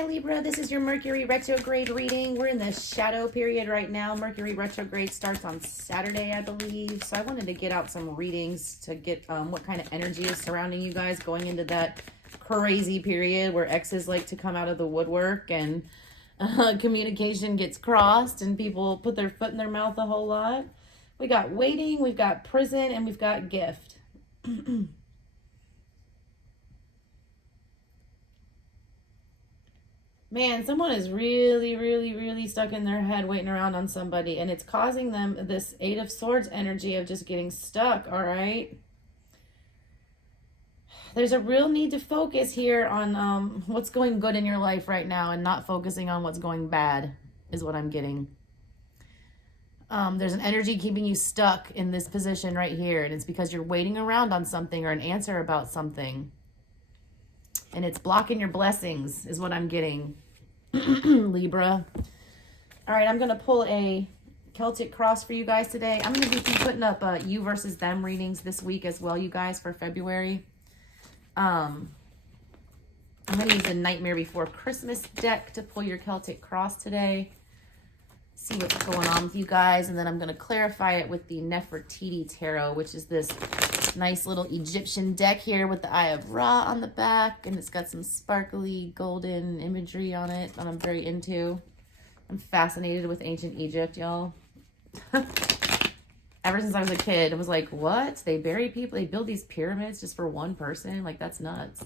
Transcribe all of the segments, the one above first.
Hi Libra, this is your Mercury retrograde reading. We're in the shadow period right now. Mercury retrograde starts on Saturday, I believe. So I wanted to get out some readings to get what kind of energy is surrounding you guys going into that crazy period where exes like to come out of the woodwork and communication gets crossed and people put their foot in their mouth a whole lot. We got waiting, we've got prison, and we've got gift. Man, someone is really stuck in their head waiting around on somebody, and it's causing them this Eight of Swords energy of just getting stuck, all right? There's a real need to focus here on what's going good in your life right now and not focusing on what's going bad is what I'm getting. There's an energy keeping you stuck in this position right here, and it's because you're waiting around on something or an answer about something. And it's blocking your blessings is what I'm getting, Libra. All right, I'm going to pull a Celtic cross for you guys today. I'm going to be putting up you versus them readings this week as well, you guys, for February. I'm going to use the Nightmare Before Christmas deck to pull your Celtic cross today. See what's going on with you guys. And then I'm going to clarify it with the Nefertiti Tarot, which is this nice little Egyptian deck here with the Eye of Ra on the back, and it's got some sparkly golden imagery on it that I'm very into. I'm fascinated with ancient Egypt, y'all. Ever since I was a kid, I was like, what? They bury people? They build these pyramids just for one person? Like, that's nuts.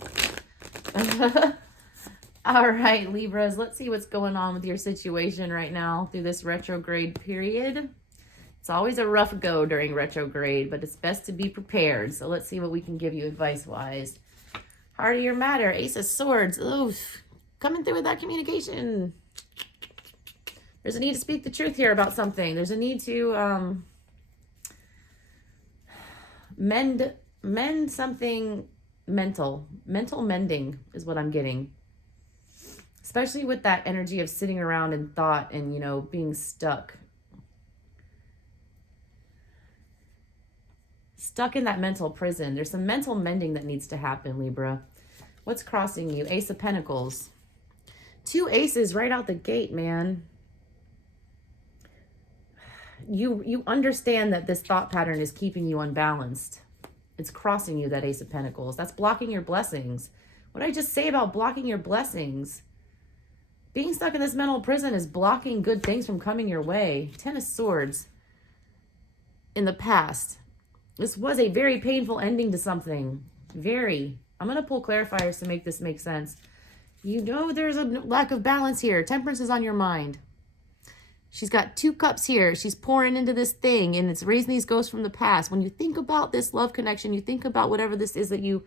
All right, Libras, let's see what's going on with your situation right now through this retrograde period. It's always a rough go during retrograde, but it's best to be prepared. So let's see what we can give you advice-wise. Heart of your matter, Ace of Swords. Oof, coming through with that communication. There's a need to speak the truth here about something. There's a need to mend something mental. Mental mending is what I'm getting. Especially with that energy of sitting around in thought and, you know, being stuck. Stuck in that mental prison. There's some mental mending that needs to happen, Libra. What's crossing you? Ace of Pentacles. Two aces right out the gate, man. You understand that this thought pattern is keeping you unbalanced. It's crossing you, that Ace of Pentacles. That's blocking your blessings. What did I just say about blocking your blessings? Being stuck in this mental prison is blocking good things from coming your way. Ten of Swords. In the past, this was a very painful ending to something. Very. I'm going to pull clarifiers to make this make sense. You know there's a lack of balance here. Temperance is on your mind. She's got two cups here. She's pouring into this thing, and it's raising these ghosts from the past. When you think about this love connection, you think about whatever this is that you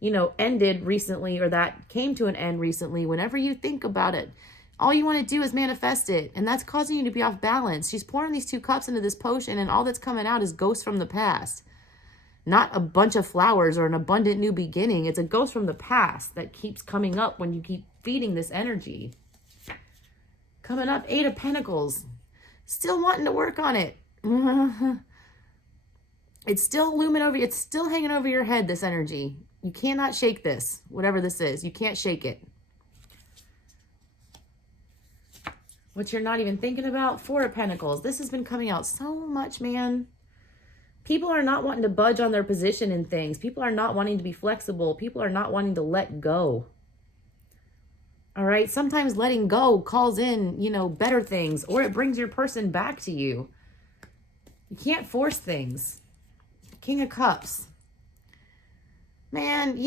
know, ended recently or that came to an end recently. Whenever you think about it, all you want to do is manifest it. And that's causing you to be off balance. She's pouring these two cups into this potion, and all that's coming out is ghosts from the past. Not a bunch of flowers or an abundant new beginning. It's a ghost from the past that keeps coming up when you keep feeding this energy. Coming up, Eight of Pentacles. Still wanting to work on it. It's still looming over you. It's still hanging over your head, this energy. You cannot shake this, whatever this is. You can't shake it. What you're not even thinking about, Four of Pentacles. This has been coming out so much, man. People are not wanting to budge on their position in things. People are not wanting to be flexible. People are not wanting to let go. All right? Sometimes letting go calls in, you know, better things, or it brings your person back to you. You can't force things. King of Cups. Man,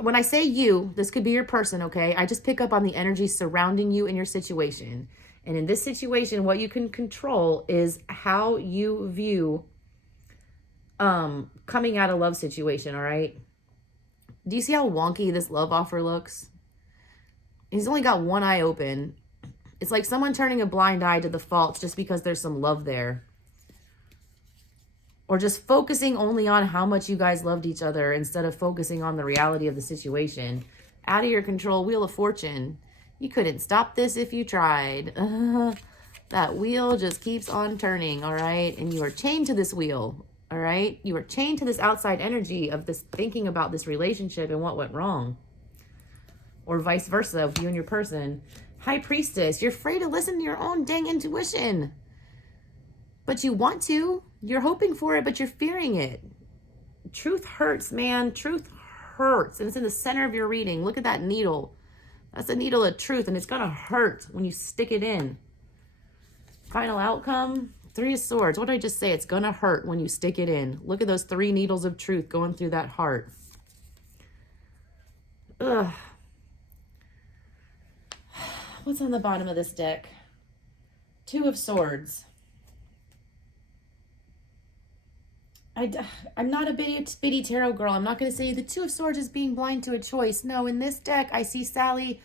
when I say you, this could be your person, okay? I just pick up on the energy surrounding you and your situation. And in this situation, what you can control is how you view coming out of love situation, all right? Do you see how wonky this love offer looks? He's only got one eye open. It's like someone turning a blind eye to the faults just because there's some love there. Or just focusing only on how much you guys loved each other instead of focusing on the reality of the situation. Out of your control, Wheel of Fortune. You couldn't stop this if you tried. That wheel just keeps on turning, all right? And you are chained to this wheel, all right? You are chained to this outside energy of this thinking about this relationship and what went wrong. or vice versa, you and your person. High Priestess, you're afraid to listen to your own dang intuition. But you want to. You're hoping for it, but you're fearing it. Truth hurts, man. Truth hurts. And it's in the center of your reading. Look at that needle. That's the needle of truth, and it's going to hurt when you stick it in. Final outcome, 3 of Swords. What did I just say? It's going to hurt when you stick it in. Look at those 3 needles of truth going through that heart. Ugh. What's on the bottom of this deck? 2 of Swords. I'm not a bitty tarot girl. I'm not going to say the 2 of Swords is being blind to a choice. No, in this deck, I see Sally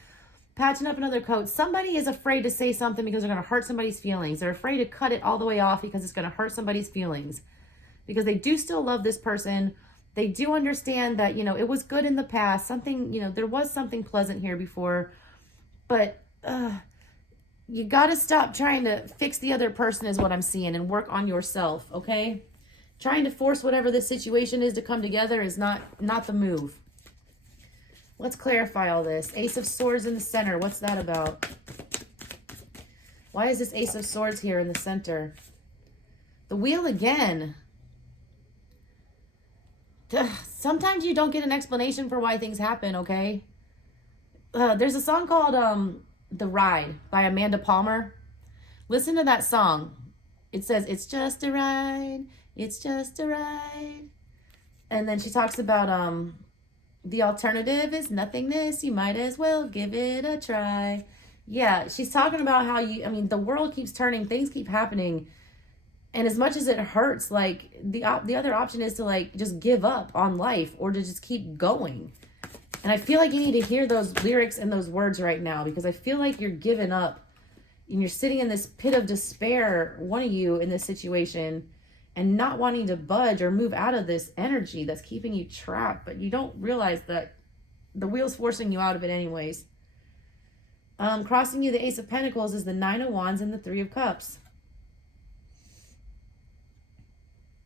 patching up another coat. Somebody is afraid to say something because they're going to hurt somebody's feelings. They're afraid to cut it all the way off because it's going to hurt somebody's feelings. Because they do still love this person. They do understand that, it was good in the past. Something, there was something pleasant here before. But you got to stop trying to fix the other person is what I'm seeing, and work on yourself, okay? Trying to force whatever this situation is to come together is not the move. Let's clarify all this. Ace of Swords in the center. What's that about? Why is this Ace of Swords here in the center? The Wheel again. Sometimes you don't get an explanation for why things happen, okay? There's a song called The Ride by Amanda Palmer. Listen to that song. It says, it's just a ride. It's just a ride. And then she talks about the alternative is nothingness. You might as well give it a try. Yeah, she's talking about how the world keeps turning, things keep happening. And as much as it hurts, like the other option is to like just give up on life or to just keep going. And I feel like you need to hear those lyrics and those words right now, because I feel like you're giving up and you're sitting in this pit of despair, one of you in this situation, and not wanting to budge or move out of this energy that's keeping you trapped. But you don't realize that the wheel's forcing you out of it anyways. Crossing you, the Ace of Pentacles is the 9 of Wands and the 3 of Cups.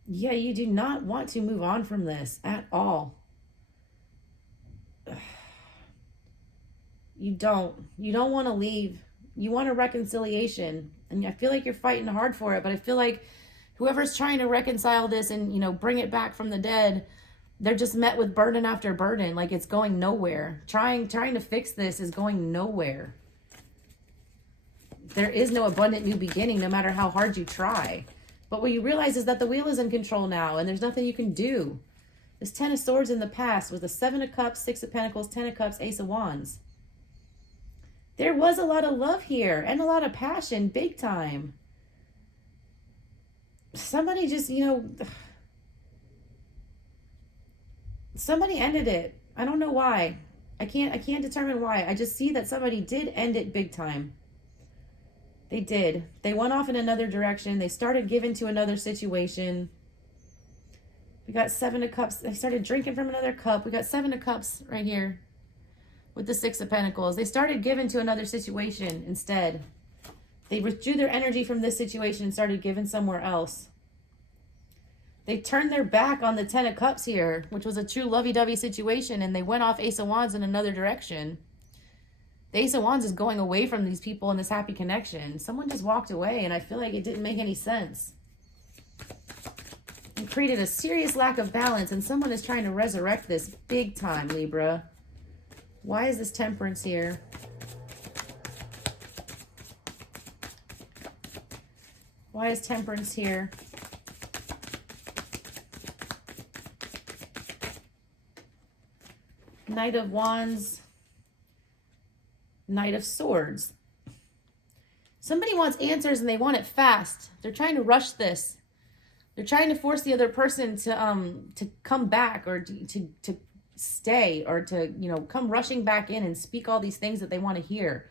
Yeah, you do not want to move on from this at all. You don't want to leave. You want a reconciliation. And I feel like you're fighting hard for it, but I feel like whoever's trying to reconcile this and, bring it back from the dead, they're just met with burden after burden. Like it's going nowhere. Trying to fix this is going nowhere. There is no abundant new beginning, no matter how hard you try. But what you realize is that the wheel is in control now, and there's nothing you can do. This 10 of Swords in the past was the 7 of Cups, 6 of Pentacles, 10 of Cups, Ace of Wands. There was a lot of love here and a lot of passion, big time. Somebody just, somebody ended it. I don't know why. I can't determine why. I just see that somebody did end it big time. They did. They went off in another direction. They started giving to another situation. We got 7 of Cups. They started drinking from another cup. We got 7 of Cups right here with the 6 of Pentacles. They started giving to another situation instead. They withdrew their energy from this situation and started giving somewhere else. They turned their back on the 10 of Cups here, which was a true lovey-dovey situation, and they went off Ace of Wands in another direction. The Ace of Wands is going away from these people in this happy connection. Someone just walked away, and I feel like it didn't make any sense. It created a serious lack of balance, and someone is trying to resurrect this big time, Libra. Why is this Temperance here? Why is Temperance here? Knight of Wands. Knight of Swords. Somebody wants answers and they want it fast. They're trying to rush this. They're trying to force the other person to come back or to stay or to, come rushing back in and speak all these things that they want to hear.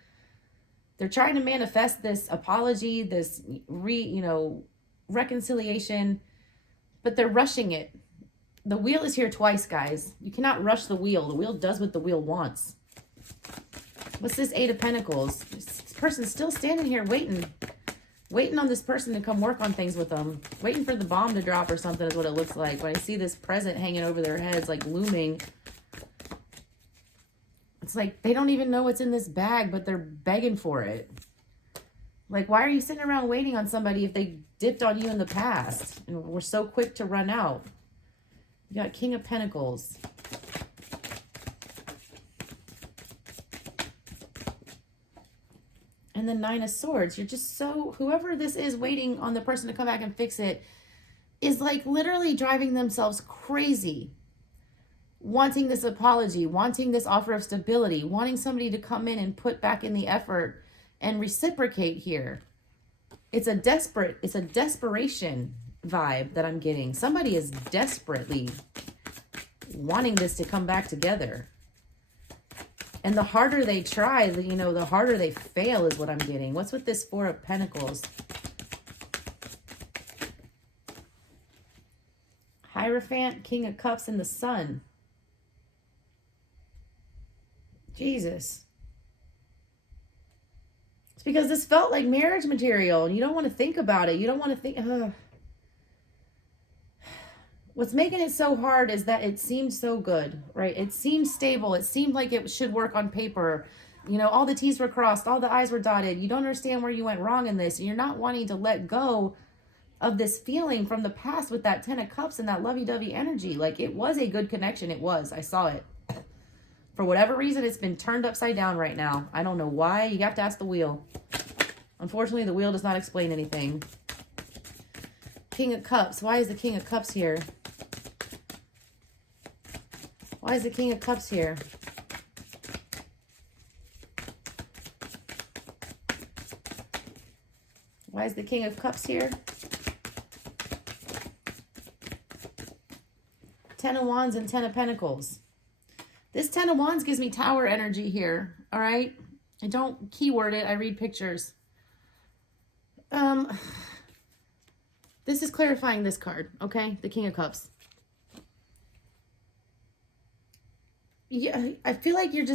They're trying to manifest this apology, this reconciliation, but they're rushing it. The wheel is here twice, guys. You cannot rush the wheel. The wheel does what the wheel wants. What's this 8 of Pentacles? This person's still standing here waiting on this person to come work on things with them. Waiting for the bomb to drop or something is what it looks like. When I see this present hanging over their heads, like looming. It's like they don't even know what's in this bag, but they're begging for it. Like, why are you sitting around waiting on somebody if they dipped on you in the past and we're so quick to run out? You got King of Pentacles. And the Nine of Swords. You're just so, whoever this is waiting on the person to come back and fix it is like literally driving themselves crazy. Wanting this apology, wanting this offer of stability, wanting somebody to come in and put back in the effort and reciprocate here. It's a desperation vibe that I'm getting. Somebody is desperately wanting this to come back together. And the harder they try, you know, the harder they fail is what I'm getting. What's with this Four of Pentacles? Hierophant, King of Cups, and the Sun. Jesus. It's because this felt like marriage material and you don't want to think about it. You don't want to think. What's making it so hard is that it seemed so good, right? It seemed stable. It seemed like it should work on paper. You know, all the T's were crossed, all the I's were dotted. You don't understand where you went wrong in this. You're not wanting to let go of this feeling from the past with that Ten of Cups and that lovey-dovey energy. Like, it was a good connection. It was. I saw it. For whatever reason, it's been turned upside down right now. I don't know why. You have to ask the wheel. Unfortunately, the wheel does not explain anything. King of Cups. Why is the King of Cups here? Why is the King of Cups here? Why is the King of Cups here? Ten of Wands and Ten of Pentacles. This Ten of Wands gives me Tower energy here, all right? I don't keyword it. I read pictures. This is clarifying this card, okay? The King of Cups. Yeah, I feel like you're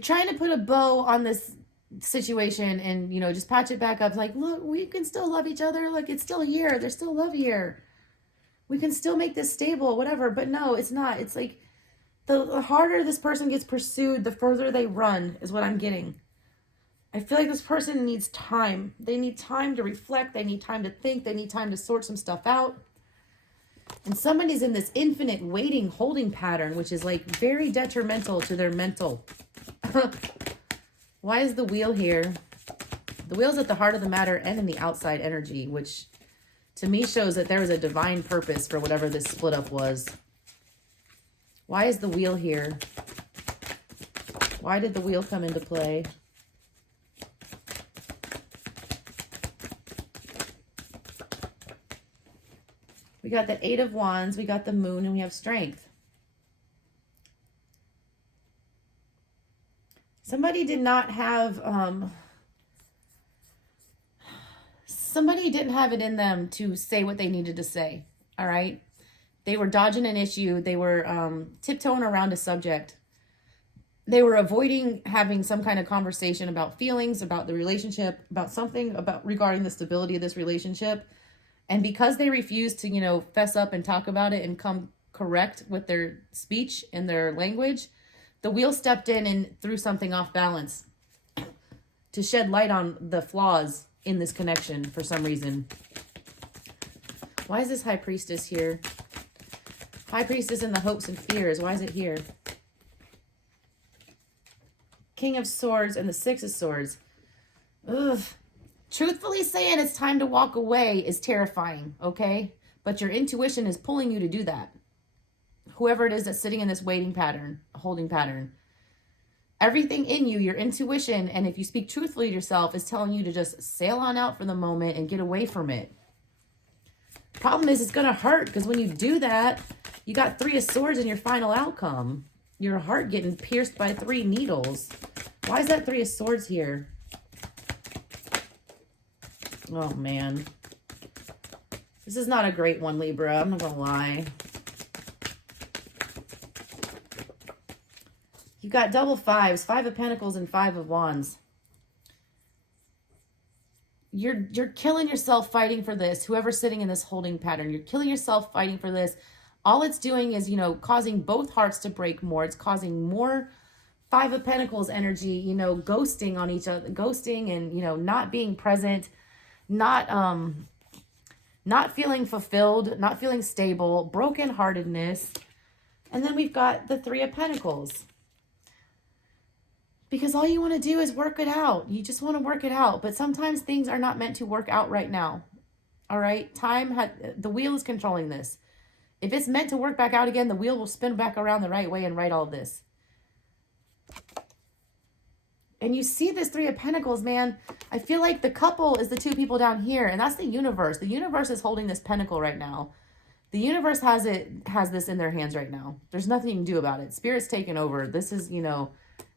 trying to put a bow on this situation and, you know, just patch it back up. Like, look, we can still love each other. Look, it's still here. There's still love here. We can still make this stable, whatever. But no, it's not. It's like the harder this person gets pursued, the further they run is what I'm getting. I feel like this person needs time. They need time to reflect. They need time to think. They need time to sort some stuff out. And somebody's in this infinite waiting, holding pattern, which is like very detrimental to their mental. Why is the wheel here? The wheel's at the heart of the matter and in the outside energy, which to me shows that there was a divine purpose for whatever this split up was. Why is the wheel here? Why did the wheel come into play? We got the Eight of Wands, we got the Moon, and we have Strength. Somebody did not have, somebody didn't have it in them to say what they needed to say, all right? They were dodging an issue. They were tiptoeing around a subject. They were avoiding having some kind of conversation about feelings, about the relationship, about something about regarding the stability of this relationship. And because they refused to, you know, fess up and talk about it and come correct with their speech and their language, the wheel stepped in and threw something off balance to shed light on the flaws in this connection for some reason. Why is this High Priestess here? High Priestess in the hopes and fears. Why is it here? King of Swords and the Six of Swords. Ugh. Truthfully saying it's time to walk away is terrifying, okay? But your intuition is pulling you to do that. Whoever it is that's sitting in this waiting pattern, holding pattern. Everything in you, your intuition, and if you speak truthfully to yourself, is telling you to just sail on out for the moment and get away from it. Problem is, it's going to hurt because when you do that, you got Three of Swords in your final outcome. Your heart getting pierced by 3 needles. Why is that Three of Swords here? Oh, man. This is not a great one, Libra. I'm not going to lie. You got double fives, 5 of Pentacles and 5 of Wands. You're killing yourself fighting for this. Whoever's sitting in this holding pattern, you're killing yourself fighting for this. All it's doing is, you know, causing both hearts to break more. It's causing more Five of Pentacles energy, you know, ghosting on each other, ghosting and, you know, not being present, not feeling fulfilled, not feeling stable, brokenheartedness. And then we've got the Three of Pentacles. Because all you want to do is work it out. You just want to work it out. But sometimes things are not meant to work out right now. All right? The wheel is controlling this. If it's meant to work back out again, the wheel will spin back around the right way and right all of this. And you see this Three of Pentacles, man. I feel like the couple is the two people down here. And that's the universe. The universe is holding this pentacle right now. The universe has this in their hands right now. There's nothing you can do about it. Spirit's taken over. This is, you know,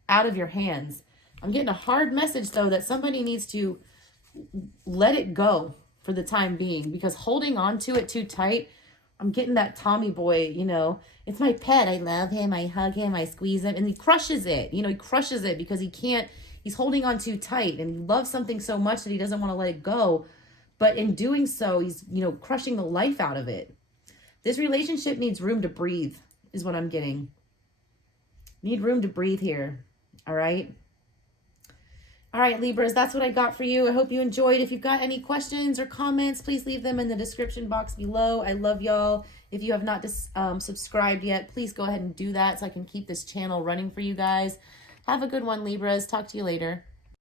out of your hands. I'm getting a hard message, though, that somebody needs to let it go for the time being. Because holding on to it too tight, I'm getting that Tommy boy, you know. It's my pet. I love him. I hug him. I squeeze him. And he crushes it. You know, he crushes it because he can't. He's holding on too tight. And he loves something so much that he doesn't want to let it go. But in doing so, he's, you know, crushing the life out of it. This relationship needs room to breathe, is what I'm getting. Need room to breathe here. All right. All right, Libras, that's what I got for you. I hope you enjoyed. If you've got any questions or comments, please leave them in the description box below. I love y'all. If you have not subscribed yet, please go ahead and do that so I can keep this channel running for you guys. Have a good one, Libras. Talk to you later.